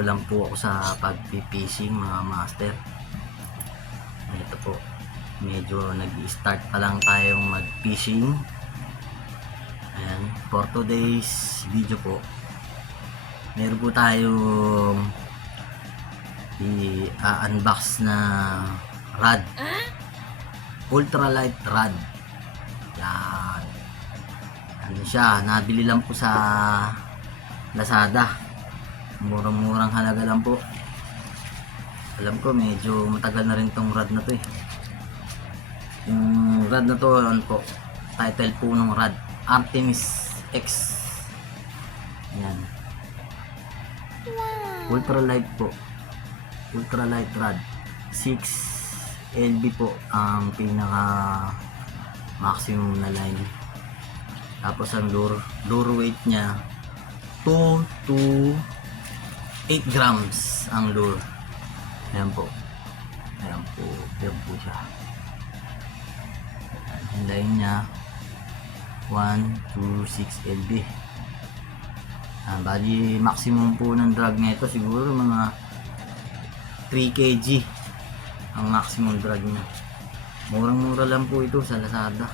bago lang po ako sa pag-fishing mga master. Ito po, medyo nag-start pa lang tayong mag-fishing. Ayan, for today's video po, meron po tayong i-unbox na rod. Ultralight rod. Yan. Ano siya, nabili lang po sa Lazada. Murang-murang halaga lang po. Alam ko medyo matagal na rin tong rod na to eh. Yung rod na to, ano po, title po ng rod, Artemis X. Yan. Ultralight po. Ultralight rod. 6 LB po ang pinaka maximum na line. Tapos ang lure, lure weight niya 2 to 8 grams ang lure. Ayan po. Ayan po. Ayan po siya. Line niya 1 to 6 LB. Ah, bali maximum po ng drag nito siguro mga 3 kg ang maximum drag niya. Murang-mura lang po ito sa Lazada.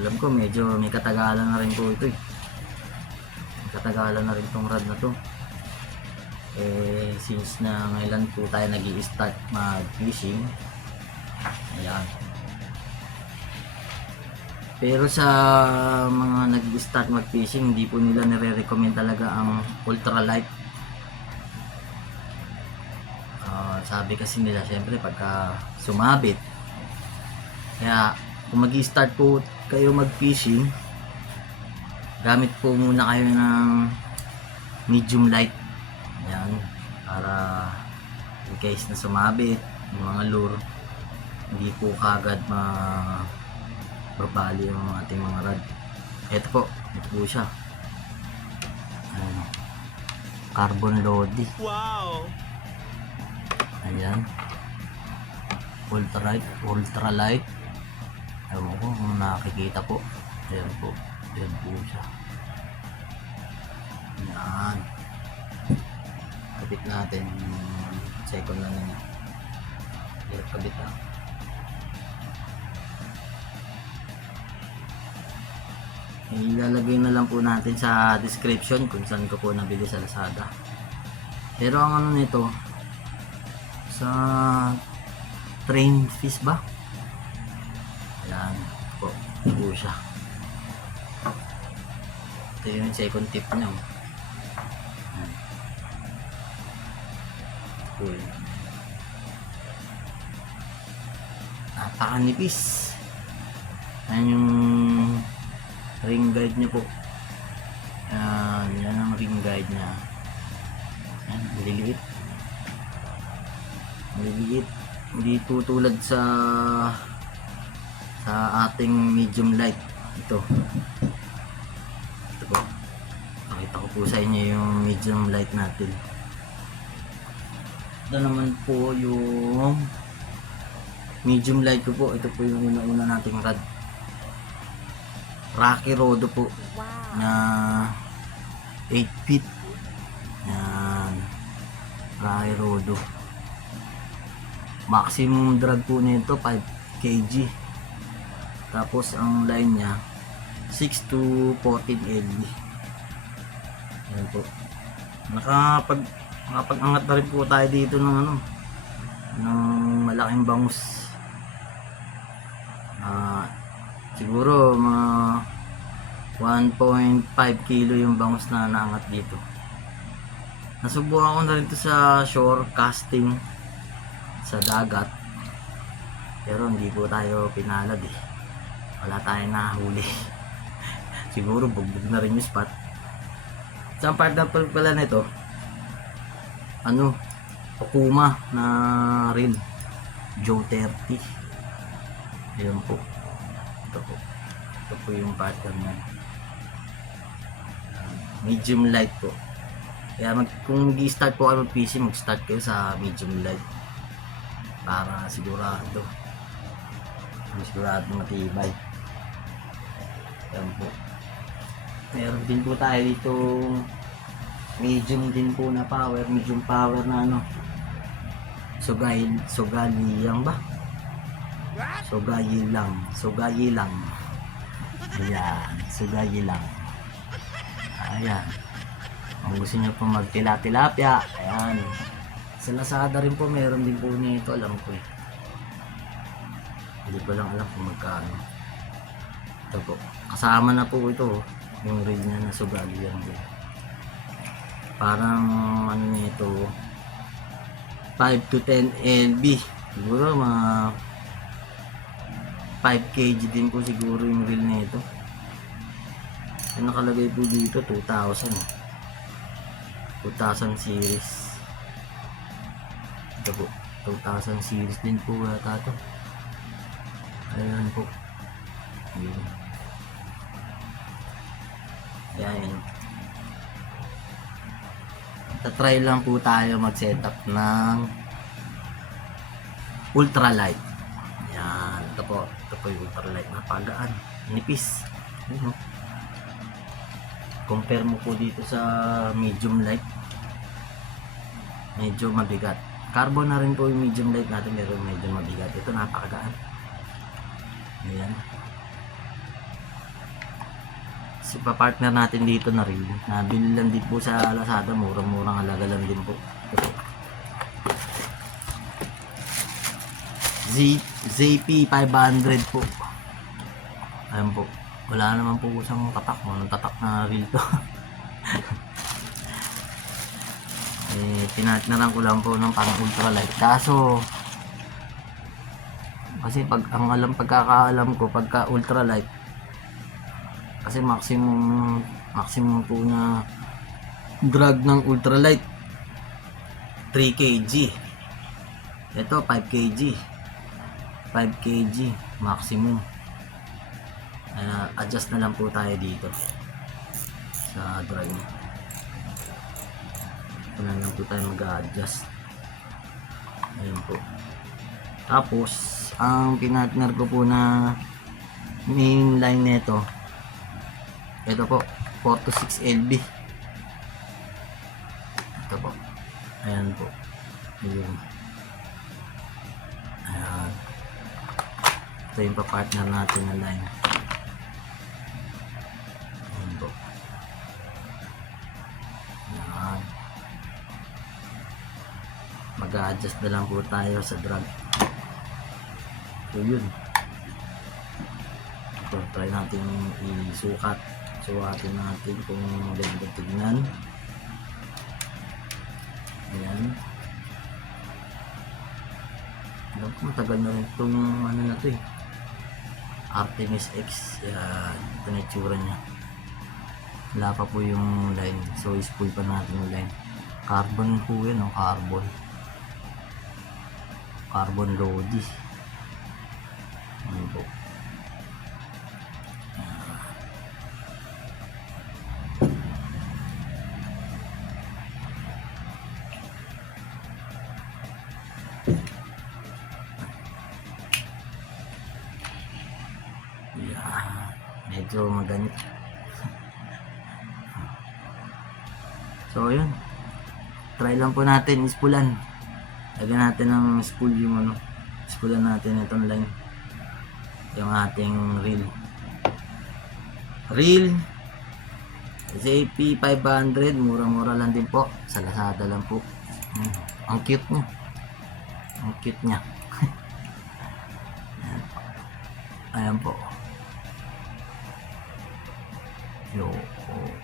Alam ko medyo may katagalan na rin po ito eh. Katagalan na rin tong rad na to. Eh, since na ngailan po tayo nag start mag-fishing. Ayan. Pero sa mga nag-start mag-fishing, hindi po nila nire-recommend talaga ang ultralight. Ah, sabi kasi nila, syempre, pagka sumabit, kaya kung mag-start po kayo mag-fishing, gamit po muna kayo ng medium light. Yan, para in case na sumabit, yung mga lure, hindi po kagad ma babali yung ating mga rod. Ito po, ito po siya. Ayan. Carbon Lodi. Wow! Ayan. Ultralight, ultralight. Ewan ko kung nakikita po. Ayan po. Ayan po siya. Ayan. Kabit natin second na niya. Hirap kabit ah. Ilalagay na lang po natin sa description kung saan ko po nabili sa Lazada. Pero ang ano nito, sa train fish ba? Ayan po, po siya. Ito yung second tip niya. Cool. Napakanipis. Ayan yung ring guide niya po. Ayan, yan ang ring guide niya. Ayan, maliliit maliliit hindi po tulad sa sa ating medium light ito ito po nakita ko po sa inyo yung medium light natin ito naman po yung medium light ko po. Ito po yung una-una nating rad Rocky Rodo po. Na 8 feet. Yan. Rocky Rodo maximum drag po nito 5 kg. Tapos ang line niya 6 to 14 LB yan po. Nakapag nakapag-angat na rin po tayo dito ng ano ng malaking bangus. Ah, siguro mga 1.5 kilo yung bangus na naangat dito. Nasubukan ko na rin sa shore casting sa dagat. Pero hindi po tayo pinalad eh. Wala tayong nahuli. Siguro bugbog na rin yung spot. Sa part na pal- pala nito ano Okuma na reel Joe 30 ayun po. Ito po. Ito po yung pattern niya. Medium light po. Kaya mag, kung mag-start po kayo mag-PC mag-start kayo sa medium light. Para sigurado. Sigurado matibay. Yan po. Meron din po tayo dito medium din po na power, medium power na ano. Sugay, sugaliyang ba? Sugayi lang, sugayi lang. Ayan, sugayi lang. Ayan. Kung gusto niyo po magtila-tilapia, ayan. Sa Lazada rin po, meron din po nito, alam ko eh. Hindi ko lang alam kung magkano. Ito po. Kasama na po ito, oh, yung reel niya na sugali yan din. Parang ano nito, 5 to 10 LB. Siguro mga 5 kg din po siguro yung reel nito. Ang nakalagay po dito 2000 eh. 2000 series. Ito po. 2000 series din po yata ito. Ayan po. Ayan. Ayan. Tatry lang po tayo mag-setup ng ultralight. Ayan. Ito po. Ito po yung ultralight. Napagaan. Nipis. Ayan. oh. Compare mo po dito sa medium light. Medyo mabigat. Carbon na rin po yung medium light natin pero medyo mabigat. Ito napakagaan. Ayan. Si pa-partner natin dito na rin. Nabili lang din po sa Lazada. Murang-murang halaga lang din po. Z, ZP 500 po. Ayan po. Wala naman po isang tatak. Anong tatak na reel to? eh, pinatnaran ko lang po ng pang ultralight. Kaso, kasi pag ang alam pagkakaalam ko pagka ultralight kasi maximum maximum po na drag ng ultralight. 3 kg. Ito 5 kg. 5 kg maximum. Ah, adjust na lang po tayo dito sa drag ito na lang po tayo mag-adjust ayun po. Tapos ang pinatner ko po na main line nito ito po 4 to 6 LB ito po. Ayan po. Ayun ayan. Ito yung pa-partner natin na line. Ayan po. Ayan. Mag-a-adjust na lang po tayo sa drag so yun. Ito try natin isukat sukatin natin kung maganda tignan. Ayan. Alam ko matagal na rin itong ano na to eh. Artemis X. Yan ito na itsura niya. Wala pa po yung line. So spool pa natin yung line. Carbon po yan oh, carbon. Carbon lodi medyo maganit. so, yun. Try lang po natin ispulan. Lagyan natin ng spool yung ano. Ispulan natin itong line. Yung ating reel. Reel. ZP 500. Mura-mura lang din po. Sa Lazada lang po. Hmm. Ang cute niya. Ang cute niya. Ayan po. Yo. Oh.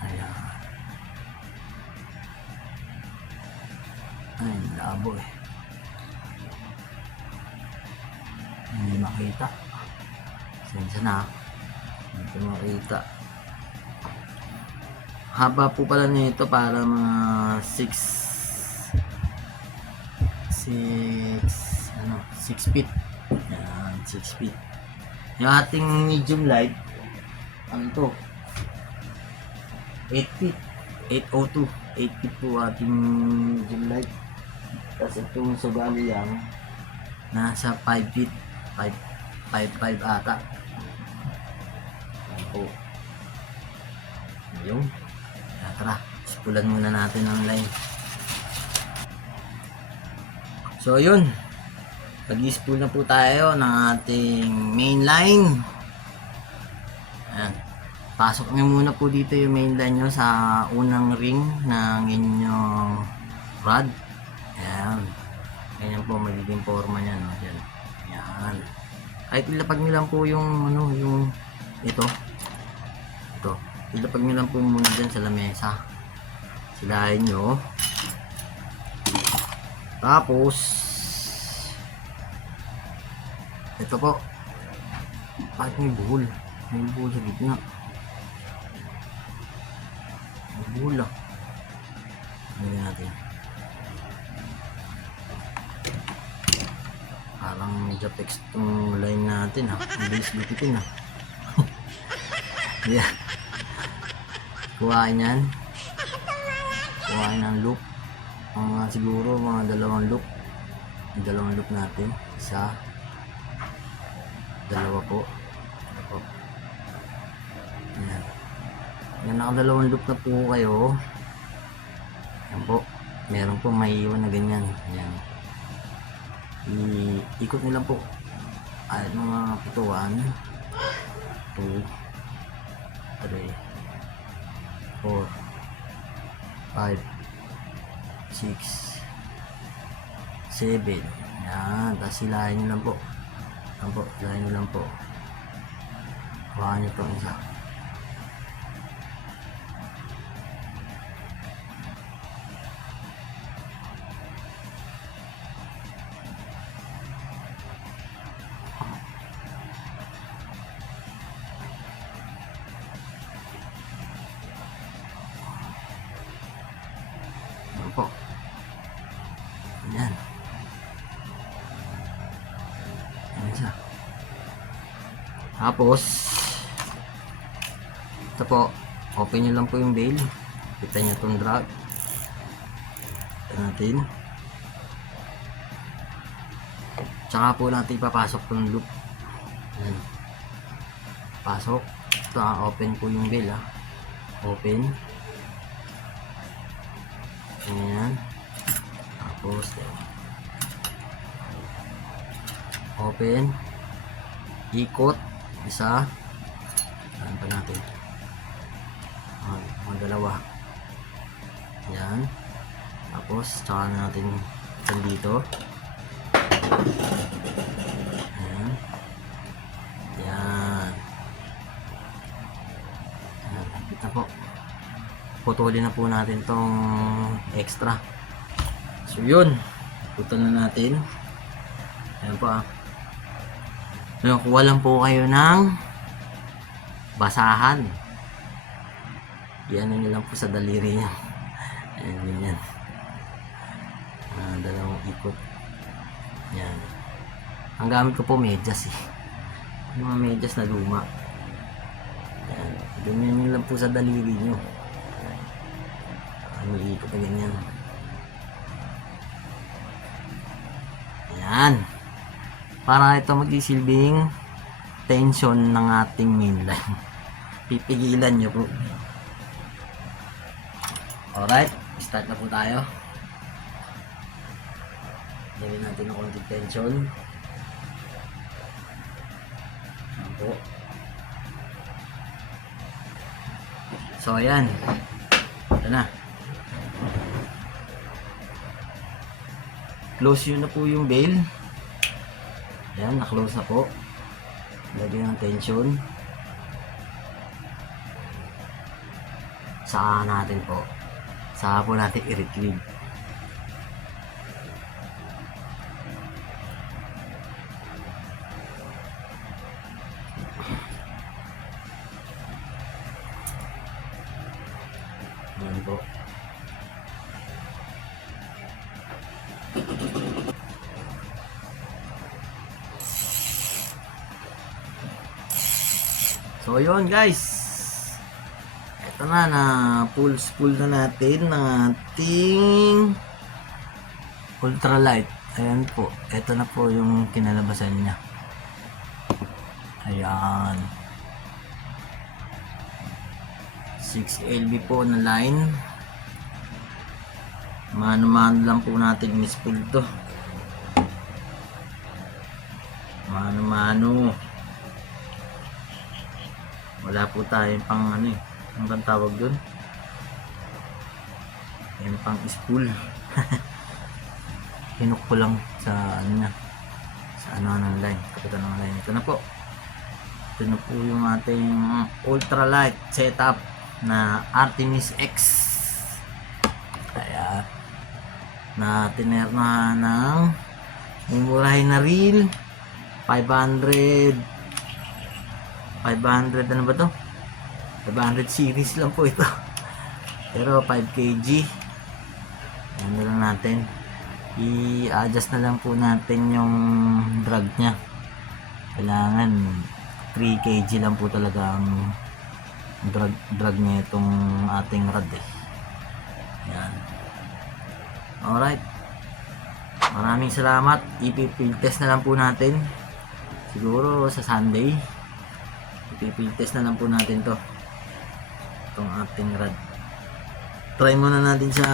Ayan. Ay, labo eh. Hindi makita. Sensya na. Hindi makita. Haba po pala nito para mga 6 6 ano 6 feet. Yan, 6 feet. Yung ating medium light ano to 8 feet. 802 8 feet po ating medium light. Kasi itong sugali yan nasa 5 feet. 5 5 5 ata. Yan po. Yun. Tara, spulan muna natin ang line. So, yun. Nag-spool na po tayo ng ating main line. Pasok nyo muna po dito yung main line nyo sa unang ring ng inyong rod. Ayan. Ganyan po magiging forma niya. No? Ayan. Ayan. Kahit ilapag nyo lang po yung ano, yung ito. Ito. Ilapag nyo lang po muna dyan sa lamesa. Silahin nyo. Tapos, ito po. Bakit may buhol? May buhol sa gitna. Ah. Tingnan natin. Parang medyo text tong line natin ha. Ang bilis lipitin ha. yeah. Kuhain yan. Kuhain ng loop. Mga siguro mga dalawang loop. Dalawang loop natin. Isa. Dalawa po. Yan, nakadalawang loop na po kayo. Yan po. Meron po may iwan na ganyan. Ayan. I-ikot nyo lang po. Ay, mga pituan. 2 3 4 5 6 7 Yan. Tapos silahin nyo lang po. Yan po. Silahin nyo lang po. Hawakan nyo itong isa. Tapos, ito po, open nyo lang po yung bail. Kita nyo itong drag. Ito natin. Tsaka po natin papasok itong loop. Yan. Pasok. Ito ah, open po yung bail ah. Open. Ayan. Tapos, open. Ikot. Isa. Saan pa natin? Ah, mga dalawa. Ayan. Tapos, tsaka na natin itong dito. Ayan. Ayan. Ayan. Kita po putulin na po natin tong extra so yun putol na natin ayan po ah Ngayon, kuha lang po kayo ng basahan. Yan nyo lang po sa daliri niya ayan ganyan. Ah, dalawang ikot. Yan ang gamit ko po medyas eh. Yung mga medyas na luma. Yan ganyan nyo lang po sa daliri nyo ano ikot na ganyan. Ayan. Para ito magsisilbing tension ng ating mainline. Pipigilan nyo po. Alright. Start na po tayo. Gawin natin ng konting tension. Ayan po. So, ayan. Ito na. Close yun na po yung bail. Ayan, na-close na po. Lagyan ng tension. Saka natin po. Saka po natin i-retrieve. Ayan po. So yun guys. Ito na na full spool na natin ng ating ultralight. Ayan po. Ito na po yung kinalabasan niya. Ayan. So 6 LB po na line. Mano-mano lang po natin in-spool to. Mano-mano. Wala po tayong pang ano eh. Ang bang tawag dun? Yung pang spool. Hinuk ko lang sa ano na. Sa ano ng line. Kapitan ng line. Ito na po. Ito na po yung ating ultralight setup na Artemis X. Kaya na tinerna ng mumurahin na reel 500 500 ano ba to? 500 series lang po ito. Pero 5 kg ano lang natin. I-adjust na lang po natin yung drag nya kailangan 3 kg lang po talaga ang drag, drag niya itong ating rod eh. Yan alright. Maraming salamat. Ipipil test na lang po natin. Siguro sa Sunday ipipil test na lang po natin to. Itong ating rod. Try muna natin sa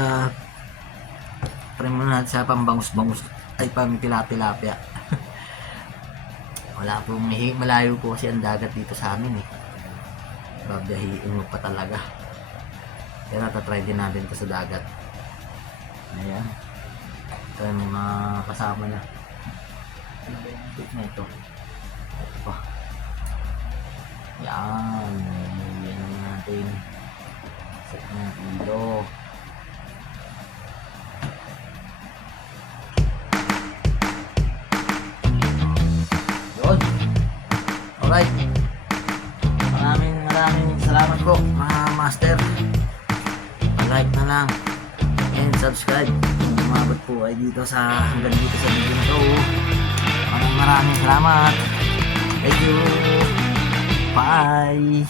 try muna natin sa pambangus-bangus. Ay pang tilapia wala pong malayo po kasi ang dagat dito sa amin eh. Babiyahiin mo pa talaga. Pero tatry din natin to sa dagat. Ayan. Ito yung mga kasama na Ito na ito ito yan. Yan na natin. Set na ilo yun. Alright. Maraming maraming salamat po mga master. Like na lang. And subscribe. Kung umabot po ay dito sa hanggang dito sa video na to. Maraming maraming salamat. Thank you bye